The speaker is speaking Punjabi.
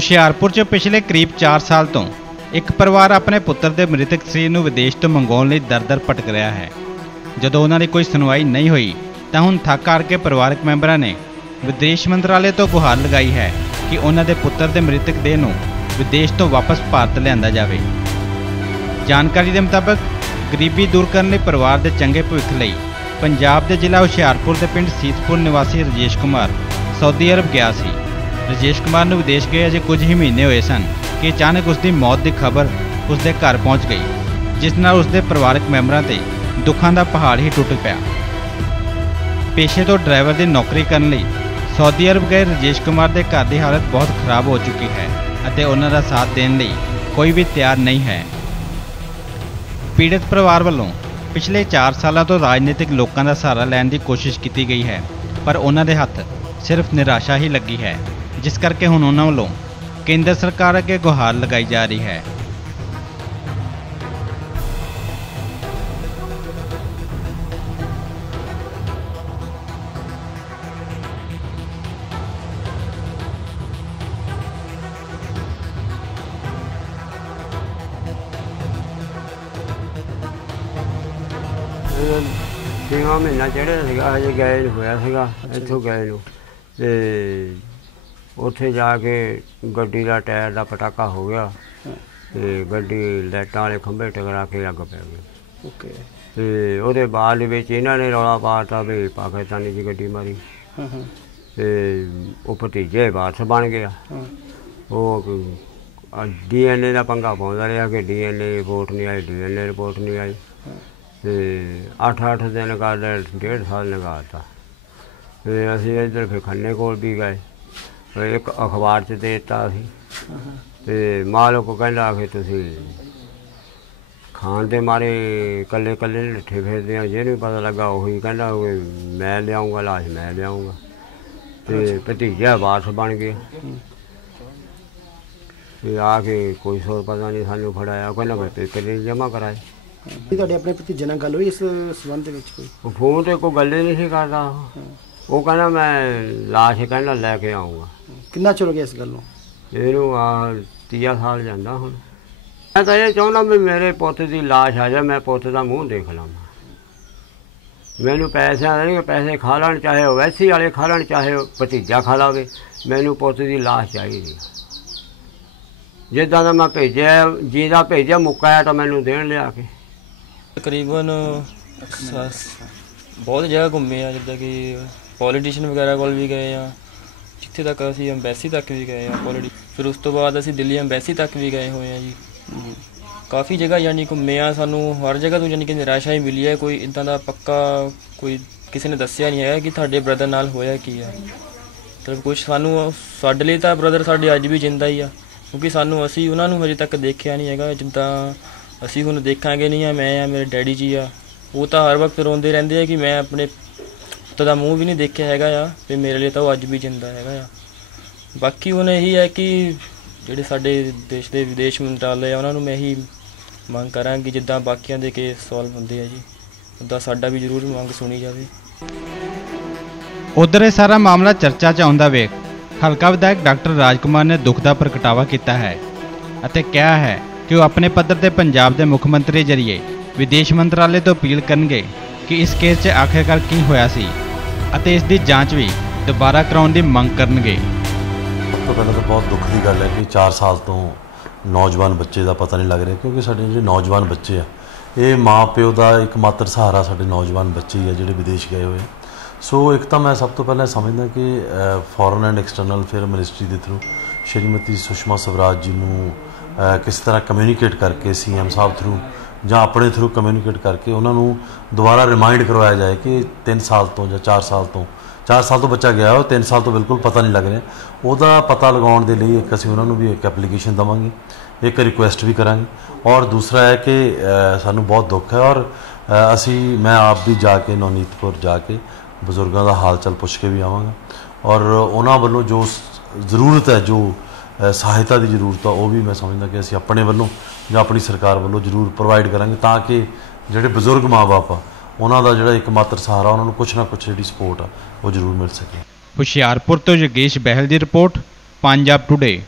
ਹੁਸ਼ਿਆਰਪੁਰ 'ਚ ਪਿਛਲੇ ਕਰੀਬ 4 ਸਾਲ ਤੋਂ ਇੱਕ ਪਰਿਵਾਰ ਆਪਣੇ ਪੁੱਤਰ ਦੇ ਮ੍ਰਿਤਕ ਸਰੀਰ ਨੂੰ ਵਿਦੇਸ਼ ਤੋਂ ਮੰਗਵਾਉਣ ਲਈ ਦਰ-ਦਰ ਭਟਕ ਰਿਹਾ ਹੈ। ਜਦੋਂ ਉਹਨਾਂ ਦੀ ਕੋਈ ਸੁਣਵਾਈ ਨਹੀਂ ਹੋਈ, ਤਾਂ ਹੁਣ ਥੱਕ ਹਾਰ ਕੇ ਪਰਿਵਾਰਕ ਮੈਂਬਰਾਂ ਨੇ ਵਿਦੇਸ਼ ਮੰਤਰਾਲੇ ਤੋਂ ਗੁਹਾਰ ਲਗਾਈ ਹੈ ਕਿ ਉਹਨਾਂ ਦੇ ਪੁੱਤਰ ਦੇ ਮ੍ਰਿਤਕ ਦੇਹ ਨੂੰ ਵਿਦੇਸ਼ ਤੋਂ ਵਾਪਸ ਭਾਰਤ ਲਿਆਂਦਾ ਜਾਵੇ। ਜਾਣਕਾਰੀ ਦੇ ਮੁਤਾਬਕ, ਗਰੀਬੀ ਦੂਰ ਕਰਨ ਲਈ ਪਰਿਵਾਰ ਦੇ ਚੰਗੇ ਭਵਿੱਖ ਲਈ ਪੰਜਾਬ ਦੇ ਜ਼ਿਲ੍ਹਾ ਹੁਸ਼ਿਆਰਪੁਰ ਦੇ ਪਿੰਡ ਸੀਤਪੁਰ ਨਿਵਾਸੀ ਰਜੇਸ਼ ਕੁਮਾਰ, ਸਾਊਦੀ ਅਰਬ ਗਿਆ ਸੀ। ਰਜੇਸ਼ ਕੁਮਾਰ ਨੂੰ ਵਿਦੇਸ਼ ਗਏ ਅਜੇ ਕੁਝ ਹੀ ਮਹੀਨੇ ਹੋਏ ਸਨ ਕਿ ਅਚਾਨਕ ਉਸ ਦੀ ਮੌਤ ਦੀ ਖਬਰ ਉਸ ਦੇ ਘਰ ਪਹੁੰਚ ਗਈ, ਜਿਸ ਨਾਲ ਉਸ ਦੇ ਪਰਿਵਾਰਕ ਮੈਂਬਰਾਂ ਤੇ ਦੁੱਖਾਂ ਦਾ ਪਹਾੜ ਹੀ ਟੁੱਟ ਪਿਆ। ਪੇਸ਼ੇ ਤੋਂ ਡਰਾਈਵਰ ਦੀ ਨੌਕਰੀ ਕਰਨ ਲਈ ਸਾਊਦੀ ਅਰਬ ਗਏ ਰਜੇਸ਼ ਕੁਮਾਰ ਦੇ ਘਰ ਦੀ ਹਾਲਤ ਬਹੁਤ ਖਰਾਬ ਹੋ ਚੁੱਕੀ ਹੈ ਅਤੇ ਉਹਨਾਂ ਦਾ ਸਾਥ ਦੇਣ ਲਈ ਕੋਈ ਵੀ ਤਿਆਰ ਨਹੀਂ ਹੈ। ਪੀੜਤ ਪਰਿਵਾਰ ਵੱਲੋਂ ਪਿਛਲੇ 4 ਸਾਲਾਂ ਤੋਂ ਰਾਜਨੀਤਿਕ ਲੋਕਾਂ ਦਾ ਸਹਾਰਾ ਲੈਣ ਦੀ ਕੋਸ਼ਿਸ਼ ਕੀਤੀ ਗਈ ਹੈ, ਪਰ ਉਹਨਾਂ ਦੇ ਹੱਥ ਸਿਰਫ ਨਿਰਾਸ਼ਾ ਹੀ ਲੱਗੀ ਹੈ। ਜਿਸ ਕਰਕੇ ਹੁਣ ਉਹਨਾਂ ਵੱਲੋਂ ਕੇਂਦਰ ਸਰਕਾਰ ਅੱਗੇ ਗੁਹਾਰ ਲਗਾਈ ਜਾ ਰਹੀ ਹੈ ਇਹ ਛੇਵਾਂ ਮਹੀਨਾ ਚੜ੍ਹਿਆ ਸੀਗਾ ਹਜੇ ਗਏ ਨੂੰ ਹੋਇਆ ਸੀਗਾ ਇੱਥੋਂ ਗਏ ਨੂੰ ਤੇ ਉੱਥੇ ਜਾ ਕੇ ਗੱਡੀ ਦਾ ਟਾਇਰ ਦਾ ਪਟਾਕਾ ਹੋ ਗਿਆ ਤੇ ਗੱਡੀ ਲਾਈਟਾਂ ਵਾਲੇ ਖੰਭੇ ਟਕਰਾ ਕੇ ਅੱਗ ਪੈ ਗਈ। ਓਕੇ। ਤੇ ਉਹਦੇ ਬਾਅਦ ਦੇ ਵਿੱਚ ਇਹਨਾਂ ਨੇ ਰੌਲਾ ਪਾਤਾ ਵੀ ਪਾਕਿਸਤਾਨੀ ਦੀ ਗੱਡੀ ਮਾਰੀ। ਤੇ ਉਹ ਭਤੀਜੇ ਬਾਸ ਬਣ ਗਿਆ। ਉਹ ਡੀਐਨਏ ਦਾ ਪੰਗਾ ਪਾਉਂਦਾ ਰਿਹਾ ਕਿ ਡੀਐਨਏ ਰਿਪੋਰਟ ਨਹੀਂ ਆਈ ਡੀਐਨਏ ਰਿਪੋਰਟ ਨਹੀਂ ਆਈ। ਤੇ 8-8 ਦਿਨ ਬਾਅਦ ਡੇਢ ਸਾਲ ਲਗਾਤਾ ਤੇ ਅਸੀਂ ਇੱਧਰ ਫਿਰ ਖੰਨੇ ਕੋਲ ਵੀ ਗਏ। ਫਿਰ ਇੱਕ ਅਖਬਾਰ 'ਚ ਦੇ ਦਿੱਤਾ ਅਸੀਂ ਤੇ ਮਾਲਕ ਕਹਿੰਦਾ ਕਿ ਤੁਸੀਂ ਖਾਣ ਦੇ ਮਾਰੇ ਕੱਲੇ ਕੱਲੇ ਨੱਠੇ ਫਿਰਦੇ ਆ ਜਿਹਨੂੰ ਪਤਾ ਲੱਗਾ ਉਹੀ ਕਹਿੰਦਾ ਮੈਂ ਲਿਆਉਂਗਾ ਲਾਸ਼ ਮੈਂ ਲਿਆਉਂਗਾ। ਤੇ ਭਤੀਜਾ ਵਾਰਸ ਬਣ ਗਿਆ। ਤੇ ਆ ਕੇ ਕੋਈ ਸੋਰ ਪਤਾ ਨਹੀਂ ਸਾਨੂੰ ਫੜਾਇਆ ਕਹਿੰਦਾ ਮੈਂ ਪੇਪਰ ਨਹੀਂ ਜਮ੍ਹਾਂ ਕਰਾਏ। ਕੀ ਤੁਹਾਡੇ ਆਪਣੇ ਭਤੀਜੇ ਨਾਲ ਗੱਲ ਹੋਈ ਇਸ ਸਬੰਧ ਦੇ ਵਿੱਚ ਕੋਈ? ਉਹ ਫੋਨ ਤੇ ਕੋਈ ਗੱਲ ਨਹੀਂ ਸੀ ਕਰਦਾ। ਉਹ। ਉਹ ਕਹਿੰਦਾ ਮੈਂ ਲਾਸ਼ ਕਹਿੰਦਾ ਲੈ ਕੇ ਆਉਂਗਾ ਕਿੰਨਾ ਚਿਰ ਹੋ ਗਿਆ ਇਸ ਗੱਲ ਨੂੰ? ਇਹਨੂੰ ਆ ਤੀਆ ਸਾਲ ਜਾਂਦਾ ਹੁਣ। ਮੈਂ ਤਾਂ ਇਹ ਚਾਹੁੰਦਾ ਵੀ ਮੇਰੇ ਪੁੱਤ ਦੀ ਲਾਸ਼ ਆ ਜਾ ਮੈਂ ਪੁੱਤ ਦਾ ਮੂੰਹ ਦੇਖ ਲਵਾਂ। ਮੈਨੂੰ ਪੈਸਿਆਂ ਦਾ ਨਹੀਂ ਪੈਸੇ ਖਾ ਲੈਣ ਚਾਹੇ ਉਹ ਵੈਸੀ ਵਾਲੇ ਖਾ ਲੈਣ ਚਾਹੇ ਉਹ ਭਤੀਜਾ ਖਾ ਲਾਵੇ ਮੈਨੂੰ ਪੁੱਤ ਦੀ ਲਾਸ਼ ਚਾਹੀਦੀ ਜਿੱਦਾਂ ਦਾ ਮੈਂ ਭੇਜਿਆ ਜਿਹਦਾ ਭੇਜਿਆ ਮੁੱਕਾ ਤਾਂ ਮੈਨੂੰ ਦੇਣ ਲਿਆ ਕੇ। ਤਕਰੀਬਨ ਬਹੁਤ ਜਗ੍ਹਾ ਘੁੰਮੇ ਆ ਜਿੱਦਾਂ ਕਿ ਪੋਲੀਟੀਸ਼ੀਅਨ ਵਗੈਰਾ ਕੋਲ ਵੀ ਗਏ ਆ। ਜਿੱਥੇ ਤੱਕ ਅਸੀਂ ਐਮਬੈਸੀ ਤੱਕ ਵੀ ਗਏ ਆ ਪੋਲੀਟੀ ਫਿਰ ਉਸ ਤੋਂ ਬਾਅਦ ਅਸੀਂ ਦਿੱਲੀ ਐਮਬੈਸੀ ਤੱਕ ਵੀ ਗਏ ਹੋਏ ਆ ਜੀ। ਕਾਫੀ ਜਗ੍ਹਾ ਯਾਨੀ ਘੁੰਮੇ ਆ ਸਾਨੂੰ ਹਰ ਜਗ੍ਹਾ ਤੋਂ ਯਾਨੀ ਕਿ ਨਿਰਾਸ਼ਾ ਹੀ ਮਿਲੀ ਹੈ। ਕੋਈ ਇਦਾਂ ਦਾ ਪੱਕਾ ਕੋਈ ਕਿਸੇ ਨੇ ਦੱਸਿਆ ਨਹੀਂ ਹੈਗਾ ਕਿ ਤੁਹਾਡੇ ਬ੍ਰਦਰ ਨਾਲ ਹੋਇਆ ਕੀ ਆ ਮਤਲਬ ਕੁਝ ਸਾਨੂੰ ਸਾਡੇ ਲਈ ਤਾਂ ਬ੍ਰਦਰ ਸਾਡੇ ਅੱਜ ਵੀ ਜਿੰਦਾ ਹੀ ਆ। ਕਿਉਂਕਿ ਸਾਨੂੰ ਅਸੀਂ ਉਹਨਾਂ ਨੂੰ ਹਜੇ ਤੱਕ ਦੇਖਿਆ ਨਹੀਂ ਹੈਗਾ। ਜਿੱਦਾਂ ਅਸੀਂ ਹੁਣ ਦੇਖਾਂਗੇ ਨਹੀਂ ਆ, ਮੈਂ ਆ, ਮੇਰੇ ਡੈਡੀ ਜੀ ਆ। ਉਹ ਤਾਂ ਹਰ ਵਕਤ ਰੋਂਦੇ ਰਹਿੰਦੇ ਆ ਕਿ ਮੈਂ ਆਪਣੇ ਪੁੱਤ ਦਾ ਮੂੰਹ ਵੀ ਨਹੀਂ ਦੇਖਿਆ ਹੈਗਾ ਆ ਤੇ ਮੇਰੇ ਲਈ ਤਾਂ ਉਹ ਅੱਜ ਵੀ ਜਿੰਦਾ ਹੈਗਾ ਆ। ਬਾਕੀ ਹੁਣ ਇਹੀ ਹੈ ਕਿ ਜਿਹੜੇ ਸਾਡੇ ਦੇਸ਼ ਦੇ ਵਿਦੇਸ਼ ਮੰਤਰਾਲੇ ਆ, ਉਹਨਾਂ ਨੂੰ ਮੈਂ ਇਹੀ ਮੰਗ ਕਰਾਂਗੀ, ਜਿੱਦਾਂ ਬਾਕੀਆਂ ਦੇ ਕੇਸ ਸੋਲਵ ਹੁੰਦੇ ਆ ਜੀ। ਉੱਦਾਂ ਸਾਡਾ ਵੀ ਜ਼ਰੂਰ ਮੰਗ ਸੁਣੀ ਜਾਵੇ। ਉਧਰ ਇਹ ਸਾਰਾ ਮਾਮਲਾ ਚਰਚਾ 'ਚ ਆਉਂਦਾ ਵੇਖ, ਹਲਕਾ ਵਿਧਾਇਕ ਡਾਕਟਰ ਰਾਜਕੁਮਾਰ ਨੇ ਦੁੱਖ ਦਾ ਪ੍ਰਗਟਾਵਾ ਕੀਤਾ ਹੈ ਅਤੇ ਕਿਹਾ ਹੈ ਕਿ ਉਹ ਆਪਣੇ ਪੱਧਰ ਤੇ ਪੰਜਾਬ ਦੇ ਮੁੱਖ ਮੰਤਰੀ ਜਰੀਏ ਵਿਦੇਸ਼ ਮੰਤਰਾਲੇ ਤੋਂ ਅਪੀਲ ਕਰਨਗੇ ਕਿ ਇਸ ਕੇਸ 'ਚ ਆਖਿਰਕਾਰ ਕੀ ਹੋਇਆ ਸੀ। ਅਤੇ ਇਸ ਦੀ ਜਾਂਚ ਵੀ ਦੁਬਾਰਾ ਕਰਾਉਣ ਦੀ ਮੰਗ ਕਰਨਗੇ। ਸਭ ਤੋਂ ਪਹਿਲਾਂ ਤਾਂ ਬਹੁਤ ਦੁੱਖ ਦੀ ਗੱਲ ਹੈ ਕਿ 4 ਸਾਲ ਤੋਂ ਨੌਜਵਾਨ ਬੱਚੇ ਦਾ ਪਤਾ ਨਹੀਂ ਲੱਗ ਰਿਹਾ, ਕਿਉਂਕਿ ਸਾਡੇ ਜਿਹੜੇ ਨੌਜਵਾਨ ਬੱਚੇ ਆ, ਇਹ ਮਾਂ ਪਿਓ ਦਾ ਇੱਕਮਾਤਰ ਸਹਾਰਾ ਸਾਡੇ ਨੌਜਵਾਨ ਬੱਚੇ ਹੀ ਆ ਜਿਹੜੇ ਵਿਦੇਸ਼ ਗਏ ਹੋਏ ਸੋ ਇੱਕ ਤਾਂ ਮੈਂ ਸਭ ਤੋਂ ਪਹਿਲਾਂ ਸਮਝਦਾ ਕਿ foreign and external affair ministry ਦੇ ਥਰੂ ਸ਼੍ਰੀਮਤੀ ਸੁਸ਼ਮਾ ਸਵਰਾਜ ਜੀ ਨੂੰ ਕਿਸ ਤਰ੍ਹਾਂ ਕਮਿਊਨੀਕੇਟ ਕਰਕੇ ਸੀਐਮ ਸਾਹਿਬ ਥਰੂ ਜਾਂ ਆਪਣੇ ਥਰੂ ਕਮਿਊਨੀਕੇਟ ਕਰਕੇ ਉਹਨਾਂ ਨੂੰ ਦੁਬਾਰਾ ਰਿਮਾਈਂਡ ਕਰਵਾਇਆ ਜਾਏ ਕਿ 3 ਸਾਲ ਤੋਂ ਜਾਂ 4 ਸਾਲ ਤੋਂ। 4 ਸਾਲ ਤੋਂ ਬੱਚਾ ਗਿਆ ਉਹ 3 ਸਾਲ ਤੋਂ ਬਿਲਕੁਲ ਪਤਾ ਨਹੀਂ ਲੱਗ ਰਿਹਾ। ਉਹਦਾ ਪਤਾ ਲਗਾਉਣ ਦੇ ਲਈ ਇੱਕ ਅਸੀਂ ਉਹਨਾਂ ਨੂੰ ਵੀ ਇੱਕ ਐਪਲੀਕੇਸ਼ਨ ਦਵਾਂਗੇ, ਇੱਕ ਰਿਕੁਐਸਟ ਵੀ ਕਰਾਂਗੇ। ਔਰ ਦੂਸਰਾ ਹੈ ਕਿ ਸਾਨੂੰ ਬਹੁਤ ਦੁੱਖ ਹੈ ਔਰ ਅਸੀਂ, ਮੈਂ ਆਪ ਵੀ ਜਾ ਕੇ, ਨਵਨੀਤਪੁਰ ਜਾ ਕੇ ਬਜ਼ੁਰਗਾਂ ਦਾ ਹਾਲ ਚਾਲ ਪੁੱਛ ਕੇ ਵੀ ਆਵਾਂਗਾ। ਔਰ ਉਹਨਾਂ ਵੱਲੋਂ ਜੋ ਜ਼ਰੂਰਤ ਹੈ, ਜੋ ਸਹਾਇਤਾ ਦੀ ਜ਼ਰੂਰਤ ਆ, ਉਹ ਵੀ ਮੈਂ ਸਮਝਦਾ ਕਿ ਅਸੀਂ ਆਪਣੇ ਵੱਲੋਂ ਜਾਂ ਆਪਣੀ ਸਰਕਾਰ ਵੱਲੋਂ ਜ਼ਰੂਰ ਪ੍ਰੋਵਾਈਡ ਕਰਾਂਗੇ ਤਾਂ ਕਿ ਜਿਹੜੇ ਬਜ਼ੁਰਗ ਮਾਪੇ ਆ, ਉਹਨਾਂ ਦਾ ਜਿਹੜਾ ਇੱਕਮਾਤਰ ਸਹਾਰਾ ਉਹਨਾਂ ਨੂੰ ਕੁਛ ਨਾ ਕੁਛ ਜਿਹੜੀ ਸਪੋਰਟ ਆ, ਉਹ ਜ਼ਰੂਰ ਮਿਲ ਸਕੇ। ਹੁਸ਼ਿਆਰਪੁਰ ਤੋਂ ਯੋਗੇਸ਼ ਬਹਿਲ ਦੀ ਰਿਪੋਰਟ, ਪੰਜਾਬ ਟੁਡੇ